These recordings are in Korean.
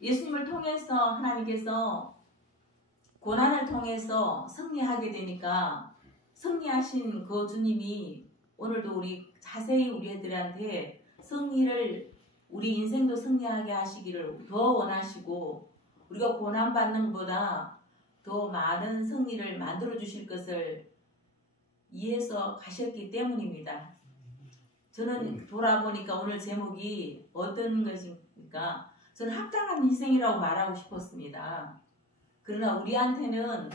예수님을 통해서 하나님께서 고난을 통해서 승리하게 되니까 승리하신 그 주님이 오늘도 우리 자세히 우리 애들한테 승리를 우리 인생도 승리하게 하시기를 더 원하시고 우리가 고난받는 것보다 더 많은 승리를 만들어 주실 것을 이해해서 가셨기 때문입니다. 저는 돌아보니까 오늘 제목이 어떤 것입니까? 저는 합당한 희생이라고 말하고 싶었습니다. 그러나 우리한테는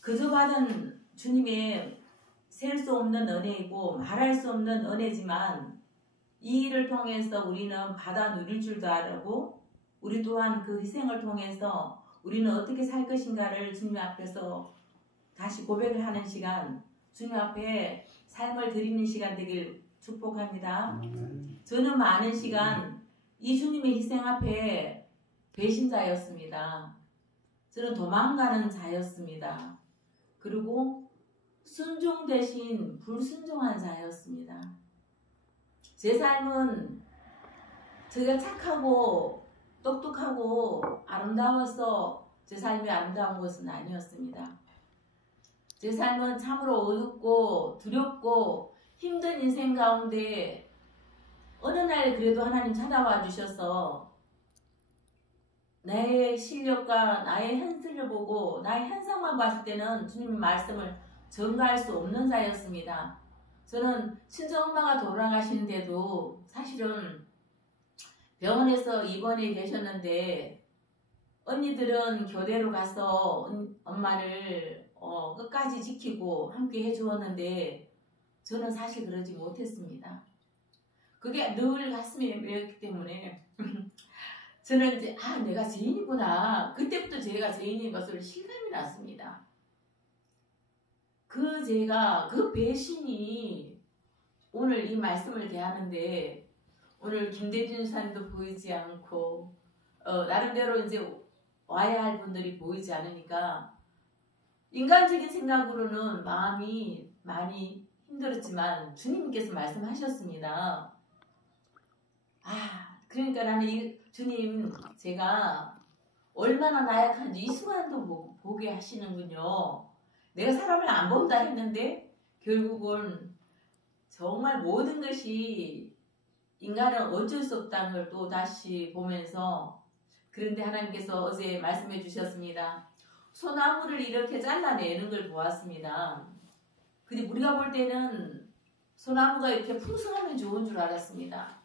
그저 받은 주님의 셀 수 없는 은혜이고 말할 수 없는 은혜지만 이 일을 통해서 우리는 받아 누릴 줄도 알고 우리 또한 그 희생을 통해서 우리는 어떻게 살 것인가를 주님 앞에서 다시 고백을 하는 시간, 주님 앞에 삶을 드리는 시간 되길 축복합니다. 저는 많은 시간 이 주님의 희생 앞에 배신자였습니다. 저는 도망가는 자였습니다. 그리고 순종 대신 불순종한 자였습니다. 제 삶은 제가 착하고 똑똑하고 아름다워서 제 삶이 아름다운 것은 아니었습니다. 제 삶은 참으로 어둡고 두렵고 힘든 인생 가운데 어느 날 그래도 하나님 찾아와 주셔서 나의 실력과 나의 현실을 보고 나의 현상만 봤을 때는 주님의 말씀을 전가할 수 없는 자였습니다. 저는 친정엄마가 돌아가시는데도 사실은 병원에서 입원해 계셨는데 언니들은 교대로 가서 엄마를 끝까지 지키고 함께 해주었는데 저는 사실 그러지 못했습니다. 그게 늘 가슴에 메였기 때문에 저는 이제 내가 죄인이구나. 그때부터 제가 죄인인 것을 실감이 났습니다. 그 배신이 오늘 이 말씀을 대하는데 오늘 김대준 사님도 보이지 않고 나름대로 이제 와야 할 분들이 보이지 않으니까 인간적인 생각으로는 마음이 많이 힘들었지만 주님께서 말씀하셨습니다. 그러니까 나는 주님 제가 얼마나 나약한지 이 순간도 보게 하시는군요. 내가 사람을 안 본다 했는데 결국은 정말 모든 것이 인간은 어쩔 수 없다는 걸 또 다시 보면서 그런데 하나님께서 어제 말씀해 주셨습니다. 소나무를 이렇게 잘라내는 걸 보았습니다. 근데 우리가 볼 때는 소나무가 이렇게 풍성하면 좋은 줄 알았습니다.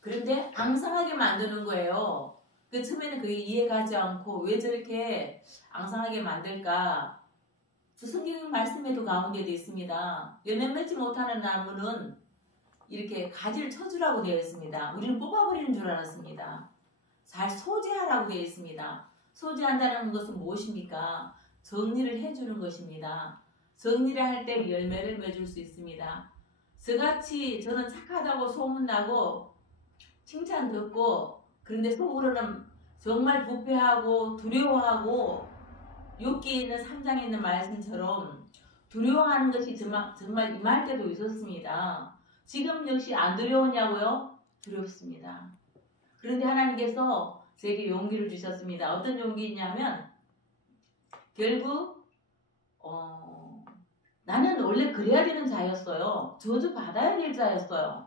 그런데 앙상하게 만드는 거예요. 처음에는 그게 이해가지 않고 왜 저렇게 앙상하게 만들까? 성경 말씀에도 가운데도 있습니다. 열매 맺지 못하는 나무는 이렇게 가지를 쳐주라고 되어 있습니다. 우리는 뽑아버리는 줄 알았습니다. 잘 소지하라고 되어 있습니다. 소지한다는 것은 무엇입니까? 정리를 해주는 것입니다. 정리를 할 때 열매를 맺을 수 있습니다. 저같이 저는 착하다고 소문나고 칭찬 듣고 그런데 속으로는 정말 부패하고 두려워하고 욥기에 있는 3장에 있는 말씀처럼 두려워하는 것이 정말 임할 때도 있었습니다. 지금 역시 안 두려우냐고요? 두렵습니다. 그런데 하나님께서 제게 용기를 주셨습니다. 어떤 용기냐면 결국 나는 원래 그래야 되는 자였어요. 저주 받아야 될 자였어요.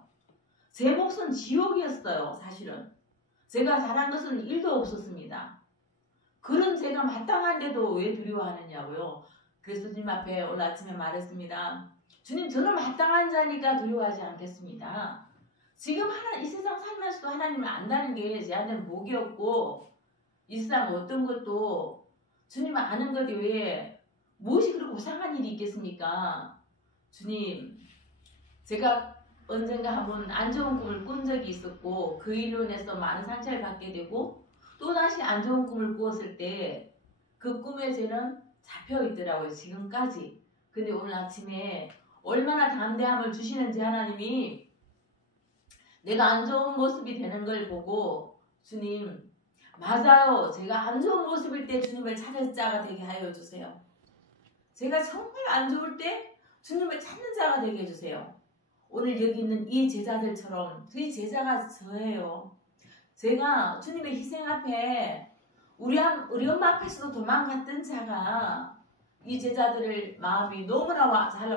제 몫은 지옥이었어요. 사실은 제가 잘한 것은 1도 없었습니다. 그런 제가 마땅한데도 왜 두려워하느냐고요. 그래서 주님 앞에 오늘 아침에 말했습니다. 주님, 저는 마땅한 자니까 두려워하지 않겠습니다. 지금 이 세상 살면서도 하나님을 안다는 게 제한테는 복이 없고 이 세상 어떤 것도 주님을 아는 것 외에 무엇이 그렇게 고상한 일이 있겠습니까? 주님, 제가 언젠가 한번 안 좋은 꿈을 꾼 적이 있었고 그 일로 인해서 많은 상처를 받게 되고 또다시 안 좋은 꿈을 꾸었을 때 그 꿈에 저는 잡혀 있더라고요. 지금까지. 근데 오늘 아침에 얼마나 담대함을 주시는지 하나님이 내가 안 좋은 모습이 되는 걸 보고 주님, 맞아요. 제가 안 좋은 모습일 때 주님을 찾을 자가 되게 하여 주세요. 제가 정말 안 좋을 때 주님을 찾는 자가 되게 해주세요. 오늘 여기 있는 이 제자들처럼 이 제자가 저예요. 제가 주님의 희생 앞에 우리 엄마 앞에서도 도망갔던 자가 이 제자들을 마음이 너무나 잘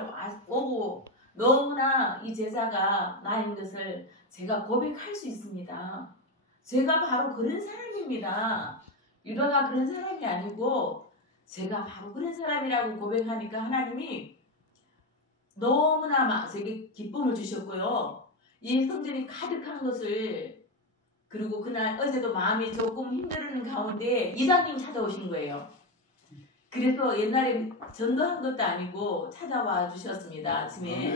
오고 너무나 이 제자가 나인 것을 제가 고백할 수 있습니다. 제가 바로 그런 사람입니다. 유다가 그런 사람이 아니고 제가 바로 그런 사람이라고 고백하니까 하나님이 너무나 제게 기쁨을 주셨고요. 이 성전이 가득한 것을 그리고 그날 어제도 마음이 조금 힘들는 가운데 이장님이 찾아오신 거예요. 그래서 옛날에 전도한 것도 아니고 찾아와 주셨습니다. 아침에.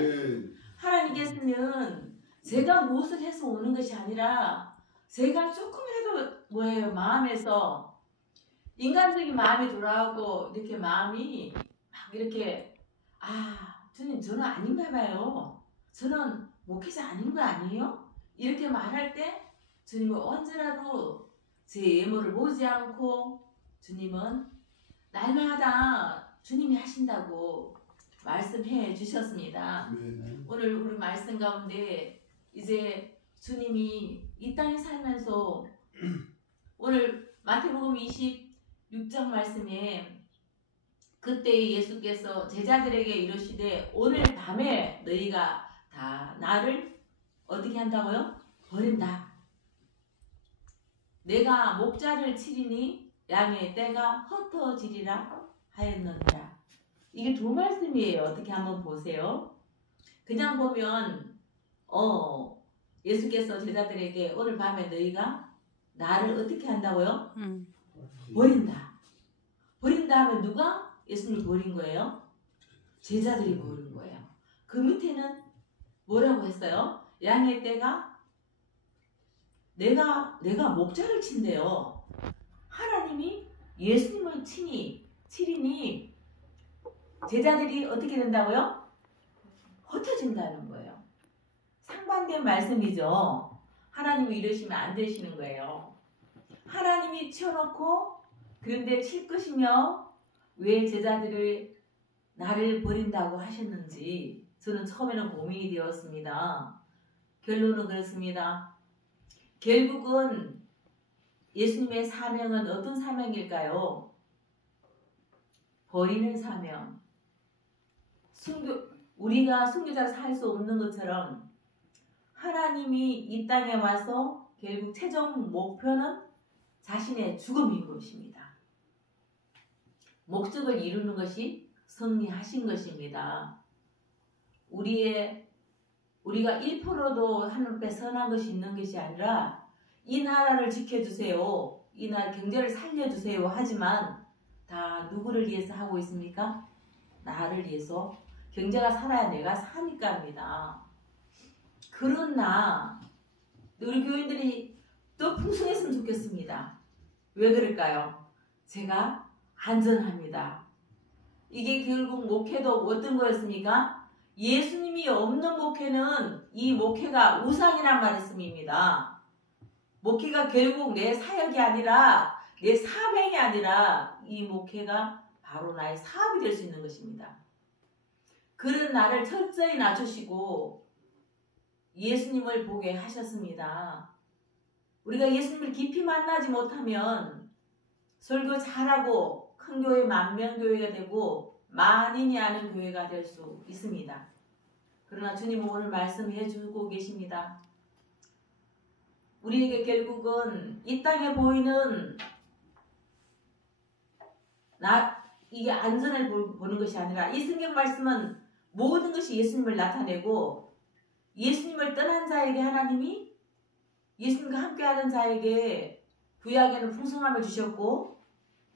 하나님께서는 제가 무엇을 해서 오는 것이 아니라 제가 조금이라도 마음에서 인간적인 마음이 돌아오고 이렇게 마음이 막 이렇게 주님 저는 아닌가 봐요. 저는 목회자 아닌 거 아니에요? 이렇게 말할 때 주님은 언제라도 제 외모를 보지 않고 주님은 날마다 주님이 하신다고 말씀해 주셨습니다. 오늘 우리 말씀 가운데 이제 주님이 이 땅에 살면서 오늘 마태복음 26장 말씀에 그때 예수께서 제자들에게 이르시되 오늘 밤에 너희가 다 나를 어떻게 한다고요? 버린다. 내가 목자를 치리니 양의 떼가 흩어지리라 하였느니라. 이게 두 말씀이에요. 어떻게 한번 보세요. 그냥 보면 예수께서 제자들에게 오늘 밤에 너희가 나를 어떻게 한다고요? 버린다. 버린다 하면 누가? 예수님을 버린 거예요? 제자들이 버린 거예요. 그 밑에는 뭐라고 했어요? 양의 떼가 내가 목자를 친대요. 하나님이 예수님을 치리니 제자들이 어떻게 된다고요? 흩어진다는 거예요. 상반된 말씀이죠. 하나님이 이러시면 안 되시는 거예요. 하나님이 치워놓고 그런데 칠 것이며 왜 제자들을 나를 버린다고 하셨는지 저는 처음에는 고민이 되었습니다. 결론은 그렇습니다. 결국은 예수님의 사명은 어떤 사명일까요? 버리는 사명. 우리가 순교자로 살 수 없는 것처럼 하나님이 이 땅에 와서 결국 최종 목표는 자신의 죽음인 것입니다. 목적을 이루는 것이 승리하신 것입니다. 우리가 1%도 하늘께 선한 것이 있는 것이 아니라 이 나라를 지켜주세요. 이 나라 경제를 살려주세요. 하지만 다 누구를 위해서 하고 있습니까? 나를 위해서. 경제가 살아야 내가 사니까 합니다. 그러나 우리 교인들이 또 풍성했으면 좋겠습니다. 왜 그럴까요? 제가 안전합니다. 이게 결국 목회도 어떤 거였습니까? 예수님이 없는 목회는 이 목회가 우상이란 말씀입니다. 목회가 결국 내 사역이 아니라 내 사명이 아니라 이 목회가 바로 나의 사업이 될 수 있는 것입니다. 그런 나를 철저히 낮추시고 예수님을 보게 하셨습니다. 우리가 예수님을 깊이 만나지 못하면 설교 잘하고 큰 교회 만명교회가 되고 만인이 아는 교회가 될 수 있습니다. 그러나 주님은 오늘 말씀해 주고 계십니다. 우리에게 결국은 이 땅에 보이는 이게 안전을 보는 것이 아니라 이 성경 말씀은 모든 것이 예수님을 나타내고 예수님을 떠난 자에게 하나님이 예수님과 함께하는 자에게 구약에는 풍성함을 주셨고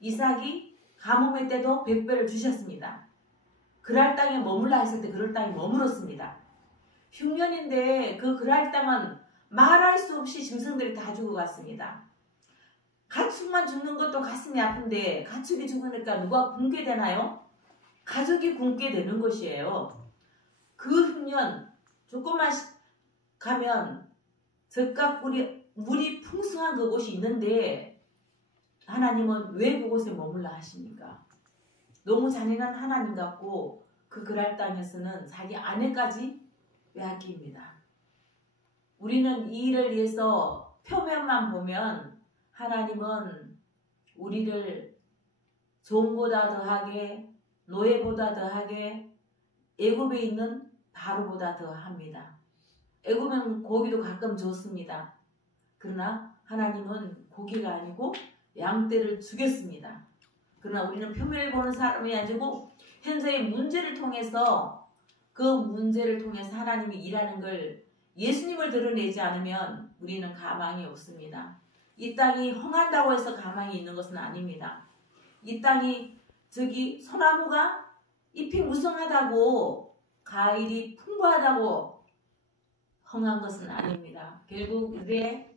이삭이 가뭄의 때도 100배를 주셨습니다. 그랄 땅에 머물라 했을 때 그럴 땅에 머물었습니다. 흉년인데 그 그랄 땅은 말할 수 없이 짐승들이 다 죽어갔습니다. 가축만 죽는 것도 가슴이 아픈데 가축이 죽으니까 누가 굶게 되나요? 가족이 굶게 되는 것이에요. 그 흉년 조금만 가면 젖가꿀이 물이 풍성한 그곳이 있는데 하나님은 왜 그곳에 머물라 하십니까? 너무 잔인한 하나님 같고 그 그랄 땅에서는 자기 아내까지 빼앗깁니다. 우리는 이 일을 위해서 표면만 보면 하나님은 우리를 종보다 더하게, 노예보다 더하게, 애굽에 있는 바로보다 더합니다. 애굽은 고기도 가끔 줬습니다. 그러나 하나님은 고기가 아니고 양떼를 주겠습니다. 그러나 우리는 표면을 보는 사람이 아니고 현재의 문제를 통해서, 그 문제를 통해서 하나님이 일하는 걸, 예수님을 드러내지 않으면 우리는 가망이 없습니다. 이 땅이 헝한다고 해서 가망이 있는 것은 아닙니다. 이 땅이, 저기 소나무가 잎이 무성하다고, 과일이 풍부하다고 헝한 것은 아닙니다. 결국 이제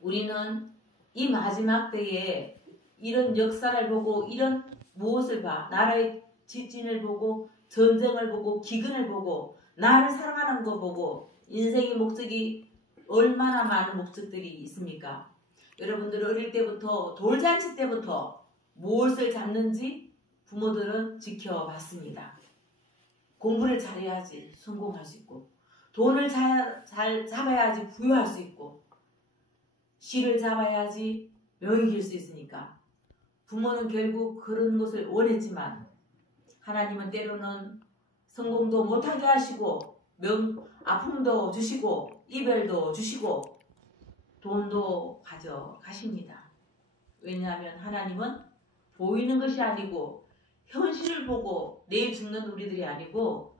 우리는 이 마지막 때에 이런 역사를 보고, 이런 무엇을 봐, 나라의 지진을 보고, 전쟁을 보고, 기근을 보고, 나를 사랑하는 거 보고, 인생의 목적이 얼마나 많은 목적들이 있습니까? 여러분들 어릴 때부터, 돌잔치 때부터 무엇을 잡는지 부모들은 지켜봤습니다. 공부를 잘해야지 성공할 수 있고, 돈을 잘 잡아야지 부유할 수 있고, 씨를 잡아야지 명이 길 수 있으니까 부모는 결국 그런 것을 원했지만 하나님은 때로는 성공도 못하게 하시고, 아픔도 주시고, 이별도 주시고, 돈도 가져가십니다. 왜냐하면 하나님은 보이는 것이 아니고 현실을 보고 내일 죽는 우리들이 아니고,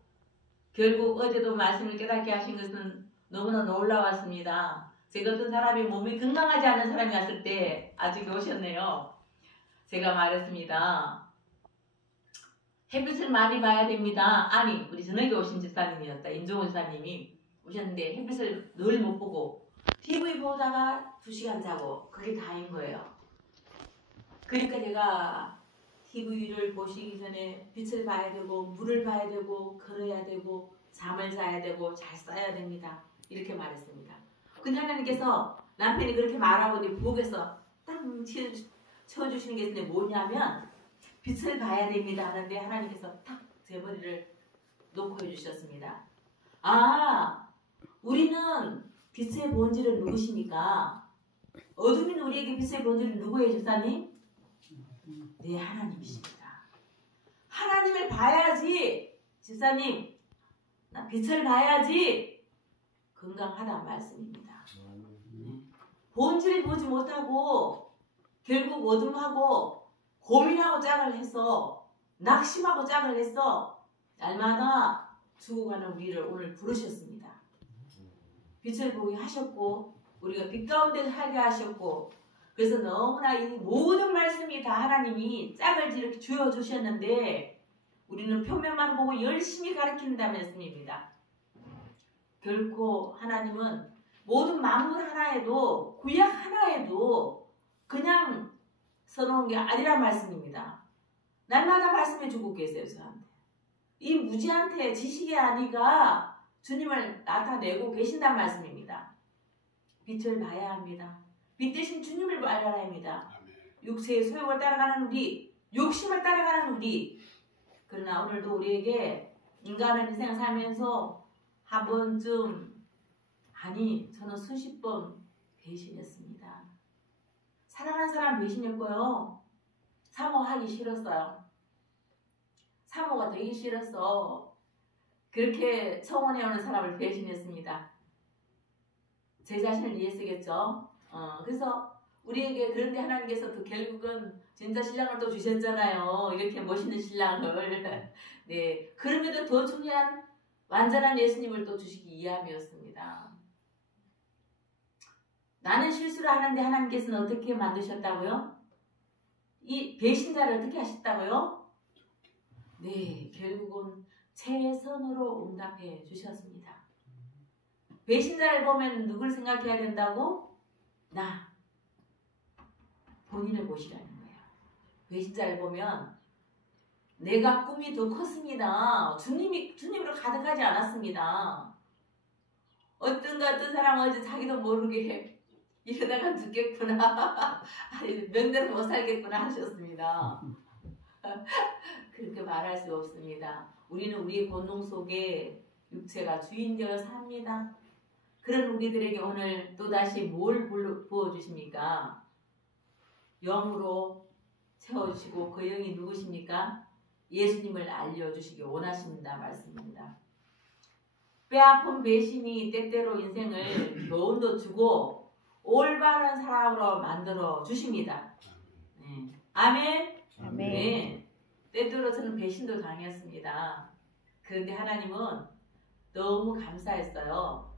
결국 어제도 말씀을 깨닫게 하신 것은 너무나 놀라웠습니다. 제 같은 사람이 몸이 건강하지 않은 사람이 왔을 때 아직 오셨네요. 제가 말했습니다. 햇빛을 많이 봐야 됩니다. 아니, 우리 저녁에 오신 집사님이었다. 임종원 집사님이 오셨는데 햇빛을 늘 못 보고 TV 보다가 2시간 자고, 그게 다인 거예요. 그러니까 제가 TV를 보시기 전에 빛을 봐야 되고, 물을 봐야 되고, 걸어야 되고, 잠을 자야 되고, 잘 써야 됩니다. 이렇게 말했습니다. 근데 하나님께서 남편이 그렇게 말하고 이제 부엌에서 딱 쳐주시는 게 있는데 뭐냐면, 빛을 봐야 됩니다 하는데 하나님께서 탁 제 머리를 놓고 해주셨습니다. 아, 우리는 빛의 본질은 누구십니까? 어둠인 우리에게 빛의 본질은 누구예요, 집사님? 네, 하나님이십니다. 하나님을 봐야지, 집사님, 나 빛을 봐야지 건강하다는 말씀입니다. 본질을 보지 못하고 결국 어둠하고 고민하고 짝을 해서, 낙심하고 짝을 해서 날마다 죽어가는 우리를 오늘 부르셨습니다. 빛을 보게 하셨고, 우리가 빛 가운데 살게 하셨고, 그래서 너무나 이 모든 말씀이 다 하나님이 짝을 이렇게 주어주셨는데 우리는 표면만 보고 열심히 가르친다는 말씀입니다. 결코 하나님은 모든 만물 하나에도, 구약 하나에도 그냥 써놓은 게 아니란 말씀입니다. 날마다 말씀해 주고 계세요, 저한테. 이 무지한테 지식의 아니가 주님을 나타내고 계신단 말씀입니다. 빛을 봐야 합니다. 빛 대신 주님을 알아야 합니다. 육체의 소욕을 따라가는 우리, 욕심을 따라가는 우리. 그러나 오늘도 우리에게 인간의 인생을 살면서 한 번쯤, 아니 저는 수십 번 배신했습니다. 사랑하는 사람 배신했고요. 사모하기 싫었어요. 사모가 되기 싫었어. 그렇게 청원해 오는 사람을 배신했습니다. 제 자신을 위해 쓰겠죠. 그래서 우리에게, 그런데 하나님께서 또 결국은 진짜 신랑을 또 주셨잖아요. 이렇게 멋있는 신랑을. 네, 그럼에도 더 중요한 완전한 예수님을 또 주시기 위함이었습니다. 나는 실수를 하는데 하나님께서는 어떻게 만드셨다고요? 이 배신자를 어떻게 하셨다고요? 네, 결국은 최선으로 응답해 주셨습니다. 배신자를 보면 누굴 생각해야 된다고? 나. 본인을 보시라는 거예요. 배신자를 보면 내가 꿈이 더 컸습니다. 주님으로 가득하지 않았습니다. 어떤 사람은 어제 자기도 모르게 이러다가 죽겠구나. 명대로 못 살겠구나 하셨습니다. 그렇게 말할 수 없습니다. 우리는 우리의 본능 속에 육체가 주인 되어 삽니다. 그런 우리들에게 오늘 또다시 뭘 부어주십니까? 영으로 채워주시고 그 영이 누구십니까? 예수님을 알려주시기 원하십니다. 말씀입니다. 뼈아픈 배신이 때때로 인생을 교훈도 주고 올바른 사람으로 만들어 주십니다. 네. 아멘. 아멘. 네. 때때로 저는 배신도 당했습니다. 그런데 하나님은 너무 감사했어요.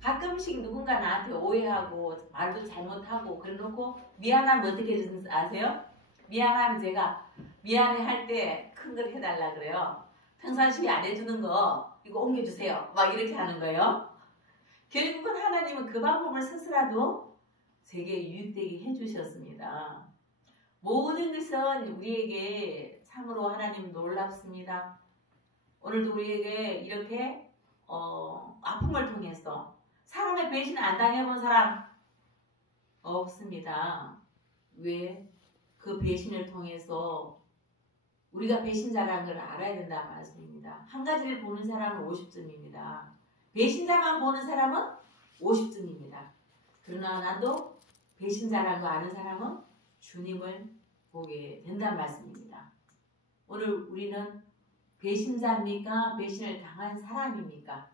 가끔씩 누군가 나한테 오해하고 말도 잘못하고 그래놓고 미안하면 어떻게 해주는지 아세요? 미안하면 제가 미안해 할 때 큰 걸 해달라 그래요. 평상시에 안 해주는 거 이거 옮겨주세요. 막 이렇게 하는 거예요. 결국은 하나님은 그 방법을 써서라도 제게 유익되게 해주셨습니다. 모든 것은 우리에게 참으로 하나님 놀랍습니다. 오늘도 우리에게 이렇게 아픔을 통해서 사람의 배신 안 당해본 사람 없습니다. 왜? 그 배신을 통해서 우리가 배신자라는 걸 알아야 된다 말씀입니다. 한 가지를 보는 사람은 50점입니다. 배신자만 보는 사람은 50점입니다. 그러나 나도 배신자라는 거 아는 사람은 주님을 보게 된다는 말씀입니다. 오늘 우리는 배신자입니까? 배신을 당한 사람입니까?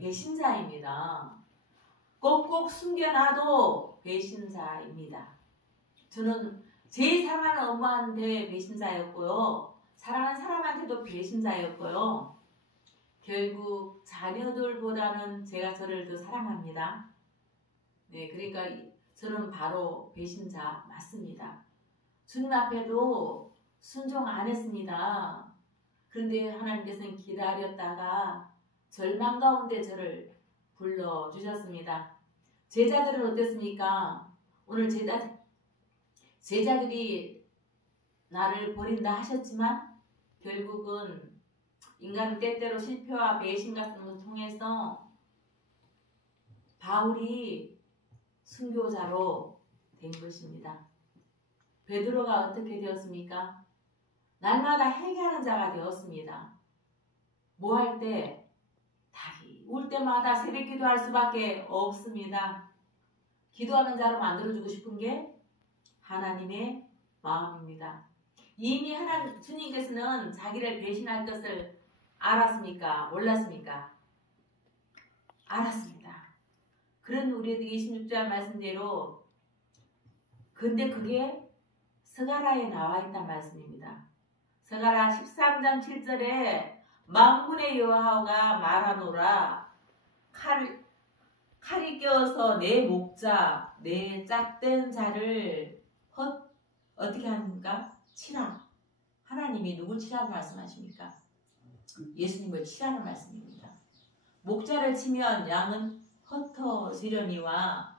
배신자입니다. 꼭꼭 숨겨놔도 배신자입니다. 저는 제 사랑하는 엄마한테 배신자였고요. 사랑하는 사람한테도 배신자였고요. 결국 자녀들보다는 제가 저를 더 사랑합니다. 네, 그러니까 저는 바로 배신자 맞습니다. 주님 앞에도 순종 안 했습니다. 그런데 하나님께서는 기다렸다가 절망 가운데 저를 불러주셨습니다. 제자들은 어땠습니까? 오늘 제자들이 나를 버린다 하셨지만 결국은 인간은 때때로 실패와 배신 같은 것을 통해서 바울이 순교자로 된 것입니다. 베드로가 어떻게 되었습니까? 날마다 회개하는 자가 되었습니다. 뭐 할 때? 닭이 울 때마다 새벽 기도할 수밖에 없습니다. 기도하는 자로 만들어주고 싶은 게 하나님의 마음입니다. 이미 주님께서는 자기를 배신할 것을 알았습니까? 몰랐습니까? 알았습니다. 그런 우리에게 26절 말씀대로 근데 그게 스가랴에 나와 있단 말씀입니다. 스가랴 13장 7절에 만군의 여호와가 말하노라 칼이 껴서 내 목자 내 짝된 자를 어떻게 합니까? 치라. 하나님이 누굴 치라고 말씀하십니까? 예수님을 치라는 말씀입니다. 목자를 치면 양은 흩어지려니와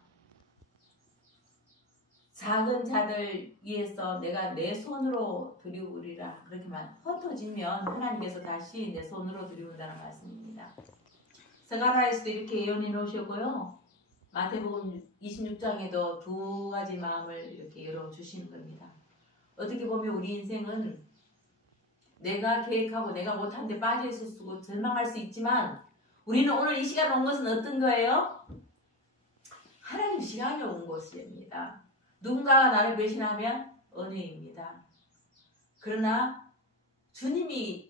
작은 자들 위해서 내가 내 손으로 들이우리라. 그렇게만 흩어지면 하나님께서 다시 내 손으로 들이운다는 말씀입니다. 스가랴에서도 이렇게 예언해 놓으셨고요. 마태복음 26장에도 두 가지 마음을 이렇게 열어주시는 겁니다. 어떻게 보면 우리 인생은 내가 계획하고 내가 못한 데 빠져있을 수 있고 절망할 수 있지만 우리는 오늘 이 시간에 온 것은 어떤 거예요? 하나님 시간에 온 것입니다. 누군가가 나를 배신하면 은혜입니다. 그러나 주님이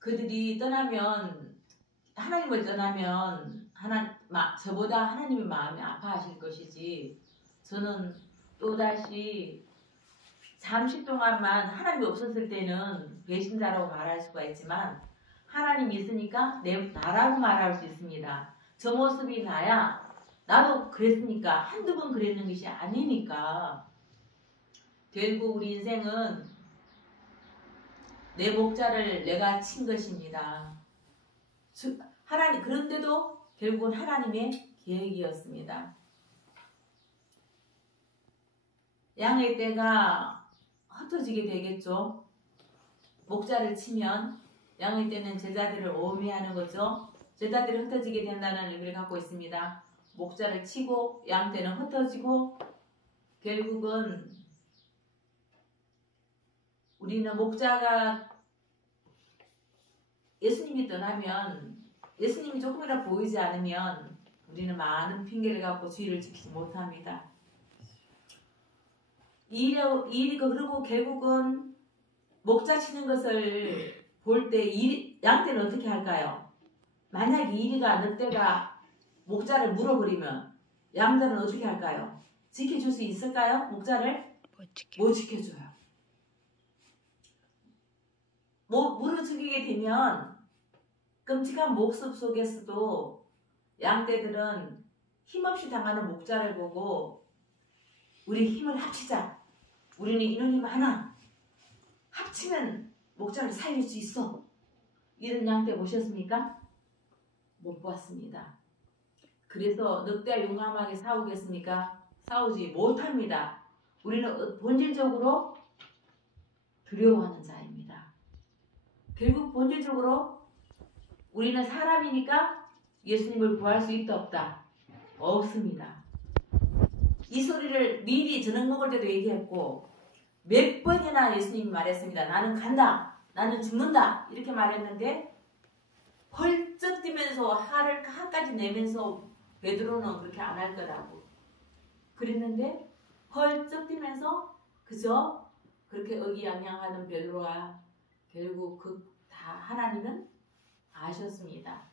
그들이 떠나면 하나님을 떠나면 저보다 하나님의 마음이 아파하실 것이지 저는 또다시 잠시 동안만 하나님이 없었을 때는 배신자라고 말할 수가 있지만 하나님이 있으니까 나라고 말할 수 있습니다. 저 모습이 나야 나도 그랬으니까 한두 번 그랬는 것이 아니니까 결국 우리 인생은 내 목자를 내가 친 것입니다. 하나님 그런데도 결국은 하나님의 계획이었습니다. 양의 떼가 흩어지게 되겠죠. 목자를 치면 양의 떼는 제자들을 오해하는 거죠. 제자들이 흩어지게 된다는 의미를 갖고 있습니다. 목자를 치고 양 떼는 흩어지고 결국은 우리는 목자가 예수님이 떠나면, 예수님이 조금이라도 보이지 않으면 우리는 많은 핑계를 갖고 주의를 지키지 못합니다. 그리고 결국은 목자 치는 것을 볼 때 양떼는 어떻게 할까요? 만약 이리가 늑대가 목자를 물어버리면 양들은 어떻게 할까요? 지켜줄 수 있을까요? 목자를? 못 지켜줘요. 물어 죽이게 되면 끔찍한 모습 속에서도 양떼들은 힘없이 당하는 목자를 보고 우리 힘을 합치자. 우리는 인원이 많아. 합치면 목자를 살릴 수 있어. 이런 양떼 보셨습니까? 못 봤습니다. 그래서 늑대와 용감하게 싸우겠습니까? 싸우지 못합니다. 우리는 본질적으로 두려워하는 자입니다. 결국 본질적으로 우리는 사람이니까 예수님을 구할 수 있다 없다? 없습니다. 이 소리를 미리 저녁 먹을 때도 얘기했고 몇 번이나 예수님이 말했습니다. 나는 간다. 나는 죽는다. 이렇게 말했는데 헐쩍 뛰면서 화까지 내면서 베드로는 그렇게 안 할 거라고 그랬는데 헐쩍 뛰면서 그저 그렇게 의기양양하는 베드로가 결국 다 하나님은 아셨습니다.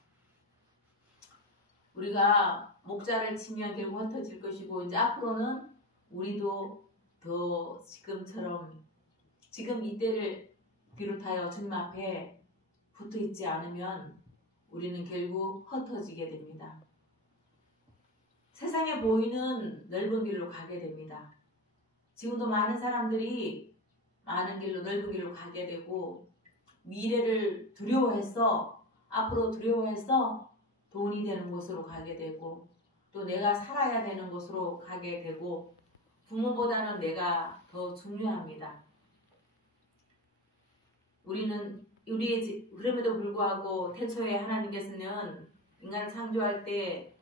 우리가 목자를 치면 결국 흩어질 것이고 이제 앞으로는 우리도 더 지금처럼 지금 이때를 비롯하여 주님 앞에 붙어 있지 않으면 우리는 결국 흩어지게 됩니다. 세상에 보이는 넓은 길로 가게 됩니다. 지금도 많은 사람들이 많은 길로 넓은 길로 가게 되고 미래를 두려워해서 앞으로 두려워해서 돈이 되는 곳으로 가게 되고 또 내가 살아야 되는 곳으로 가게 되고 부모보다는 내가 더 중요합니다. 그럼에도 불구하고 태초에 하나님께서는 인간을 창조할 때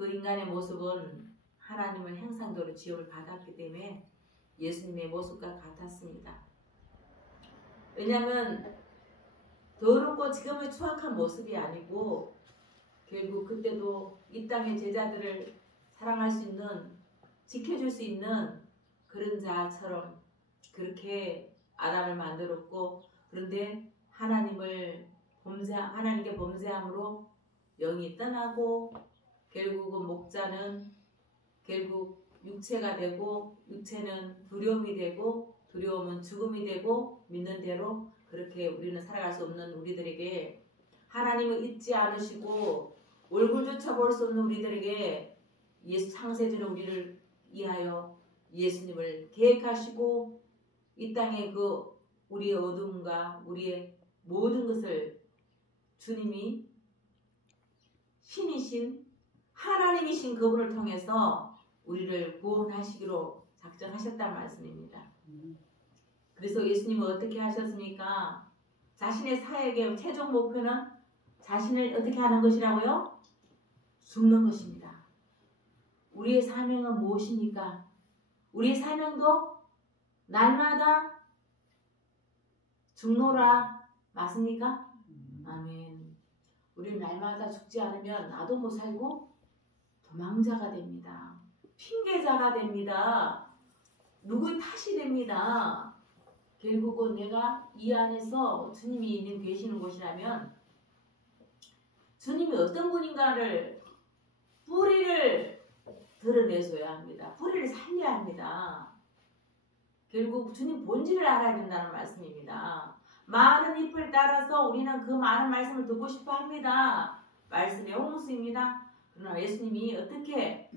그 인간의 모습은 하나님을 형상대로 지음을 받았기 때문에 예수님의 모습과 같았습니다. 왜냐하면 더럽고 지금의 추악한 모습이 아니고 결국 그때도 이 땅의 제자들을 사랑할 수 있는 지켜줄 수 있는 그런 자처럼 그렇게 아담을 만들었고 그런데 하나님께 범죄함으로 영이 떠나고 결국은 목자는 결국 육체가 되고 육체는 두려움이 되고 두려움은 죽음이 되고 믿는 대로 그렇게 우리는 살아갈 수 없는 우리들에게 하나님을 잊지 않으시고 얼굴조차 볼 수 없는 우리들에게 창세전에 우리를 위하여 예수님을 계획하시고 이 땅에 우리의 어둠과 우리의 모든 것을 주님이 신이신 하나님이신 그분을 통해서 우리를 구원하시기로 작정하셨단 말씀입니다. 그래서 예수님은 어떻게 하셨습니까? 자신의 사역의 최종 목표는 자신을 어떻게 하는 것이라고요? 죽는 것입니다. 우리의 사명은 무엇입니까? 우리의 사명도 날마다 죽노라 맞습니까? 아멘. 우리는 날마다 죽지 않으면 나도 못 살고 도망자가 됩니다. 핑계자가 됩니다. 누구의 탓이 됩니다. 결국은 내가 이 안에서 주님이 계시는 곳이라면 주님이 어떤 분인가를 뿌리를 드러내줘야 합니다. 뿌리를 살려야 합니다. 결국 주님 본질을 알아야 된다는 말씀입니다. 많은 잎을 따라서 우리는 그 많은 말씀을 듣고 싶어 합니다. 말씀의 홍수입니다. 그러나 예수님이 어떻게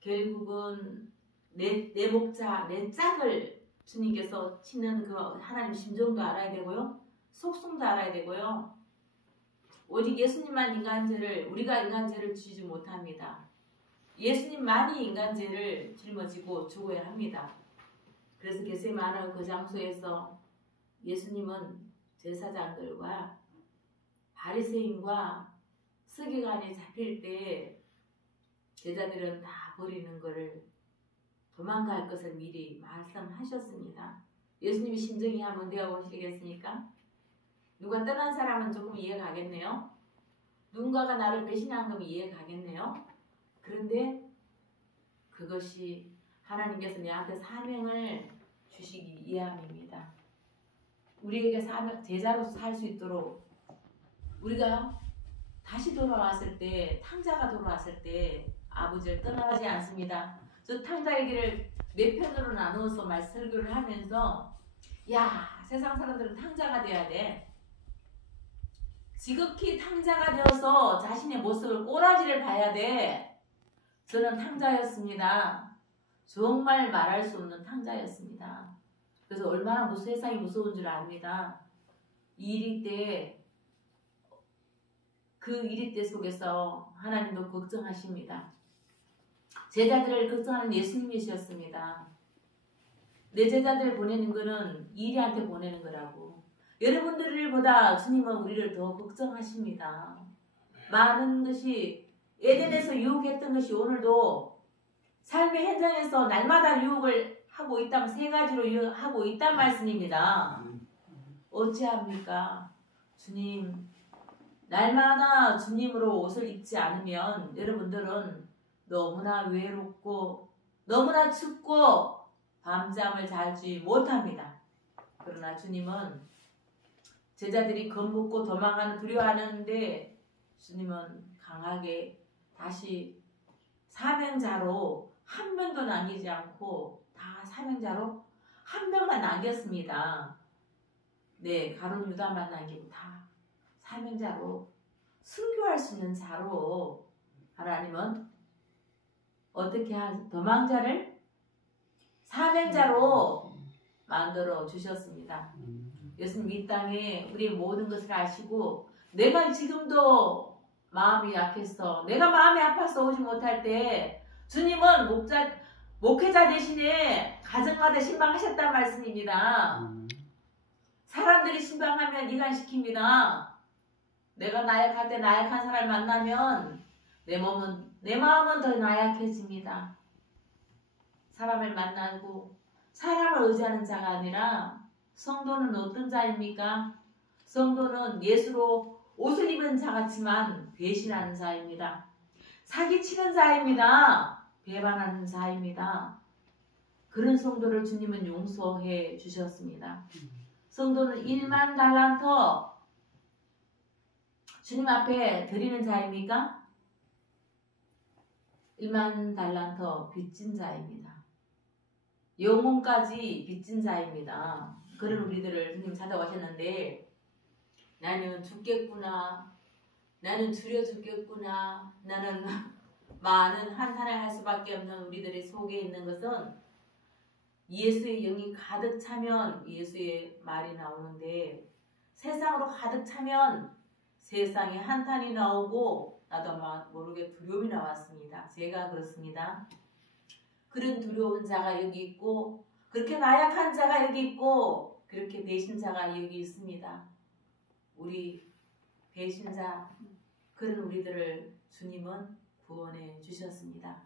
결국은 내 목자, 내 짝을 주님께서 치는 그 하나님 심정도 알아야 되고요. 속성도 알아야 되고요. 오직 예수님만 인간죄를 우리가 인간죄를 지지 못합니다. 예수님만이 인간죄를 짊어지고 죽어야 합니다. 그래서 겟세마네 그 장소에서 예수님은 제사장들과 바리새인과 서기관이 잡힐 때 제자들은 다 버리는 것을 도망갈 것을 미리 말씀하셨습니다. 예수님의 심정이 한번 되어보시겠습니까? 누가 떠난 사람은 조금 이해가 가겠네요. 누군가가 나를 배신한 거면 이해가 가겠네요. 그런데 그것이 하나님께서 내한테 사명을 주시기 위함입니다. 우리에게 제자로서 살 수 있도록 우리가 다시 돌아왔을 때, 탕자가 돌아왔을 때 아버지를 떠나지 않습니다. 저 탕자의 길을 네 편으로 나누어서 설교를 하면서 야, 세상 사람들은 탕자가 돼야 돼. 지극히 탕자가 되어서 자신의 모습을 꼬라지를 봐야 돼. 저는 탕자였습니다. 정말 말할 수 없는 탕자였습니다. 그래서 얼마나 세상이 무서운 줄 압니다. 그 이리 때 속에서 하나님도 걱정하십니다. 제자들을 걱정하는 예수님이셨습니다. 내 제자들 보내는 거는 이리한테 보내는 거라고. 여러분들보다 주님은 우리를 더 걱정하십니다. 많은 것이 에덴에서 유혹했던 것이 오늘도 삶의 현장에서 날마다 유혹을 하고 있다면 세 가지로 유혹하고 있단 말씀입니다. 어찌합니까? 주님, 날마다 주님으로 옷을 입지 않으면 여러분들은 너무나 외롭고 너무나 춥고 밤잠을 자지 못합니다. 그러나 주님은 제자들이 겁먹고 도망하는 두려워하는데 주님은 강하게 다시 사명자로 한 명도 남기지 않고 다 사명자로 한 명만 남겼습니다. 네, 가룟 유다만 남기고 다 사명자로 순교할 수 있는 자로 하나님은 어떻게 도망자를 사명자로 만들어 주셨습니다. 예수님 이 땅에 우리 모든 것을 아시고 내가 지금도 마음이 약해서 내가 마음이 아파서 오지 못할 때 주님은 목회자 대신에 가정마다 신방하셨단 말씀입니다. 사람들이 신방하면 이간시킵니다. 내가 나약할 때 나약한 사람을 만나면 내 마음은 더 나약해집니다. 사람을 만나고 사람을 의지하는 자가 아니라 성도는 어떤 자입니까? 성도는 예수로 옷을 입은 자 같지만 배신하는 자입니다. 사기치는 자입니다. 배반하는 자입니다. 그런 성도를 주님은 용서해 주셨습니다. 성도는 1만 달란터 주님 앞에 드리는 자입니까? 1만 달란터 빚진 자입니다. 영혼까지 빚진 자입니다. 그런 우리들을 주님 찾아가셨는데 나는 죽겠구나. 나는 줄여 죽겠구나. 나는 많은 한탄을 할 수밖에 없는 우리들의 속에 있는 것은 예수의 영이 가득 차면 예수의 말이 나오는데 세상으로 가득 차면 세상에 한탄이 나오고 나도 모르게 두려움이 나왔습니다. 제가 그렇습니다. 그런 두려운 자가 여기 있고 그렇게 나약한 자가 여기 있고 그렇게 배신자가 여기 있습니다. 우리 배신자 그런 우리들을 주님은 구원해 주셨습니다.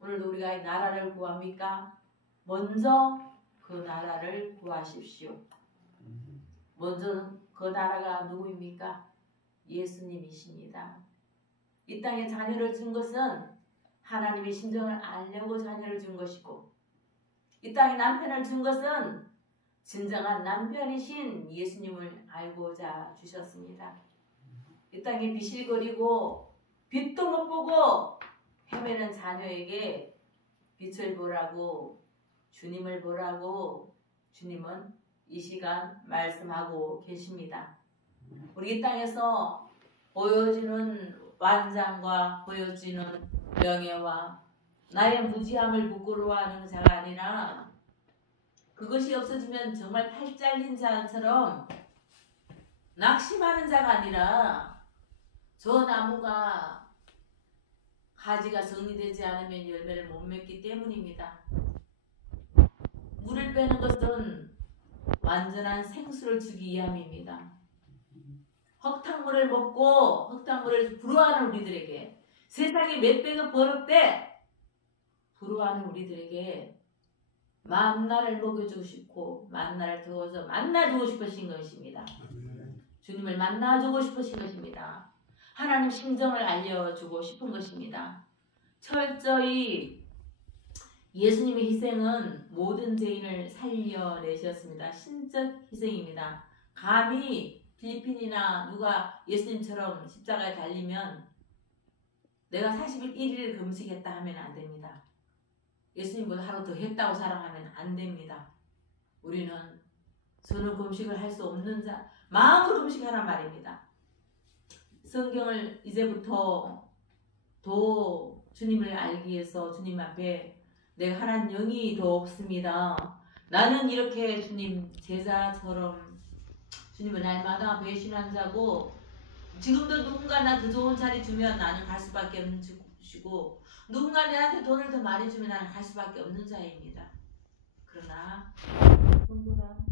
오늘도 우리가 이 나라를 구합니까? 먼저 그 나라를 구하십시오. 먼저 그 나라가 누구입니까? 예수님이십니다. 이 땅에 자녀를 준 것은 하나님의 심정을 알려고 자녀를 준 것이고 이 땅에 남편을 준 것은 진정한 남편이신 예수님을 알고자 주셨습니다. 이 땅에 비실거리고 빛도 못 보고 헤매는 자녀에게 빛을 보라고 주님을 보라고 주님은 이 시간 말씀하고 계십니다. 우리 이 땅에서 보여지는 완장과 보여지는 명예와 나의 무지함을 부끄러워하는 자가 아니라 그것이 없어지면 정말 팔 잘린 자처럼 낙심하는 자가 아니라 저 나무가 가지가 정리되지 않으면 열매를 못 맺기 때문입니다. 물을 빼는 것은 완전한 생수를 주기 위함입니다. 흙탕물을 먹고 흙탕물을 부러워하는 우리들에게 세상에 몇 배가 벌었대 부러워하는 우리들에게 만나를 먹여주고 싶고 만나를 더워서 만나주고 싶으신 것입니다. 주님을 만나주고 싶으신 것입니다. 하나님 심정을 알려주고 싶은 것입니다. 철저히 예수님의 희생은 모든 죄인을 살려내셨습니다. 신적 희생입니다. 감히 필리핀이나 누가 예수님처럼 십자가에 달리면 내가 40일 1일 금식했다 하면 안 됩니다. 예수님보다 하루 더 했다고 자랑하면 안 됩니다. 우리는 저는 금식을 할 수 없는 자, 마음으로 금식하란 말입니다. 성경을 이제부터 더 주님을 알기 위해서 주님 앞에 내가 하나님 영이 더 없습니다. 나는 이렇게 주님 제자처럼 주님을 날마다 배신한 자고 지금도 누군가 나 더 좋은 자리 주면 나는 갈 수밖에 없는 주고 누군가 나한테 돈을 더 많이 주면 나는 갈 수밖에 없는 자입니다. 그러나 성도는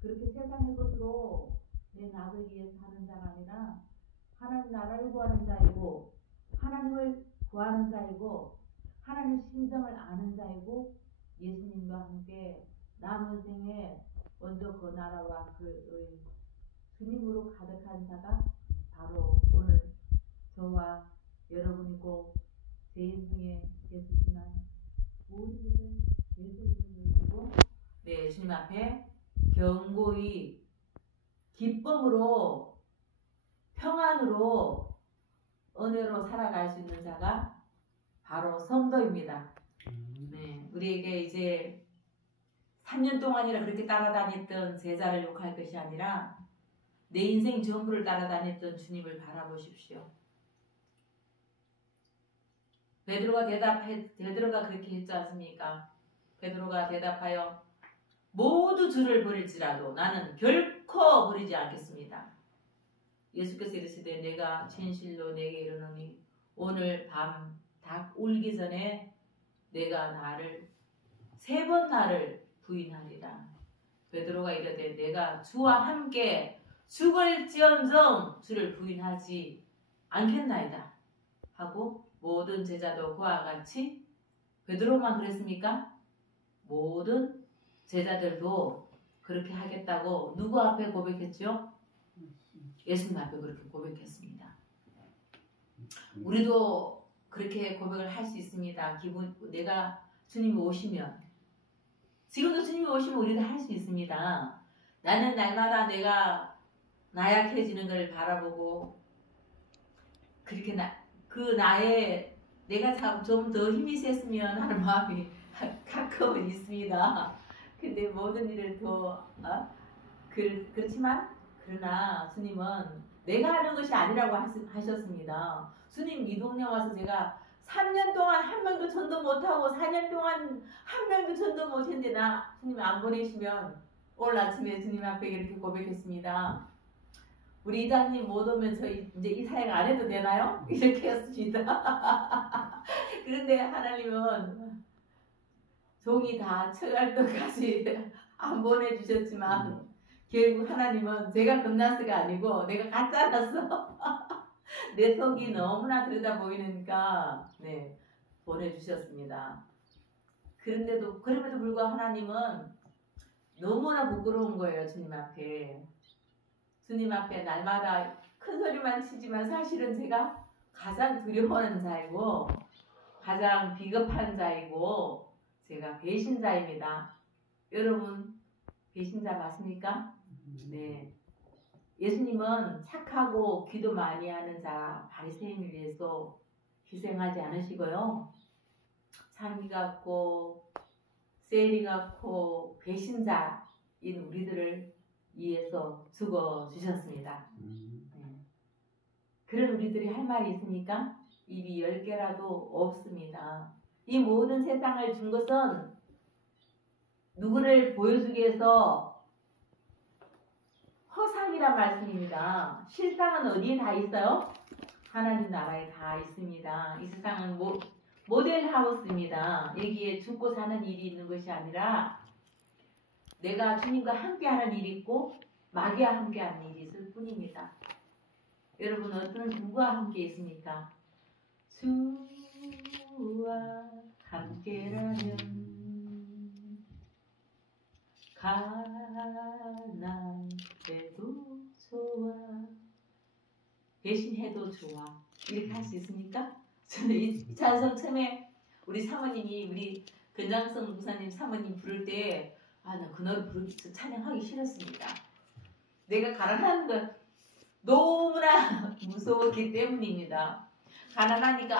그렇게 세상의 것으로 내 나를 위해서 하는 자가 아니라 하나님 나라를 구하는 자이고 하나님을 구하는 자이고 하나님 심정을 아는 자이고 예수님과 함께 남은 생에 먼저 그 나라와 그의 주님으로 가득한 자가 바로 오늘 저와 여러분이고 제 인생에 예수지만 모든 것을 예수님을 누리고 네 주님 앞에 견고히 기쁨으로 평안으로 은혜로 살아갈 수 있는 자가 바로 성도입니다. 네, 우리에게 이제 3년 동안이나 그렇게 따라다녔던 제자를 욕할 것이 아니라 내 인생 전부를 따라다녔던 주님을 바라보십시오. 베드로가 그렇게 했지 않습니까? 베드로가 대답하여 모두 주를 버릴지라도 나는 결코 버리지 않겠습니다. 예수께서 이르시되 내가 진실로 내게 이르노니 오늘 밤 닭 울기 전에 내가 나를 3번 나를 부인하리라. 베드로가 이르되 내가 주와 함께 죽을지언정 주를 부인하지 않겠나이다 하고 모든 제자도 그와 같이 베드로만 그랬습니까? 모든 제자들도 그렇게 하겠다고 누구 앞에 고백했죠? 예수님 앞에 그렇게 고백했습니다. 우리도 그렇게 고백을 할 수 있습니다. 내가 주님이 오시면 지금도 주님이 오시면 우리도 할 수 있습니다. 나는 날마다 내가 나약해지는 걸 바라보고 그렇게 내가 좀 더 힘이 셌으면 하는 마음이 가끔은 있습니다. 근데 모든 일을 그렇지만 그러나 주님은 내가 하는 것이 아니라고 하셨습니다. 주님 이 동네 와서 제가 3년 동안 한 명도 전도 못하고 4년 동안 한 명도 전도 못했는데 나 주님 안 보내시면 오늘 아침에 주님 앞에 이렇게 고백했습니다. 우리 이장님 못 오면 저희 이제 이 사역 안 해도 되나요? 이렇게 했습니다. 그런데 하나님은 종이 다 처갈 때까지 안 보내주셨지만 결국 하나님은 제가 금나스가 아니고 내가 가짜라서 내 속이 너무나 들여다 보이니까 네, 보내주셨습니다. 그럼에도 불구하고 하나님은 너무나 부끄러운 거예요. 주님 앞에. 주님 앞에 날마다 큰 소리만 치지만 사실은 제가 가장 두려워하는 자이고 가장 비겁한 자이고 제가 배신자입니다. 여러분 배신자 맞습니까? 네. 예수님은 착하고 기도 많이 하는 자 바리새인을 위해서 희생하지 않으시고요. 창기 같고 세리 같고 배신자인 우리들을 위해서 죽어주셨습니다. 네. 그런 우리들이 할 말이 있습니까? 입이 10개라도 없습니다. 이 모든 세상을 준 것은 누구를 보여주기 위해서 허상이란 말씀입니다. 실상은 어디에 다 있어요? 하나님 나라에 다 있습니다. 이 세상은 모델하우스입니다. 여기에 죽고 사는 일이 있는 것이 아니라 내가 주님과 함께하는 일이 있고 마귀와 함께하는 일이 있을 뿐입니다. 여러분 누구와 함께 있습니까? 주와 함께라면 가난 때도 좋아. 배신해도 좋아. 이렇게 할 수 있습니까? 저는 이 찬송 처음에 우리 사모님이 우리 변장성 부사님 사모님 부를 때 나 그 노래 부르기 찬양하기 싫었습니다. 내가 가난한 건 너무나 무서웠기 때문입니다. 가난하니까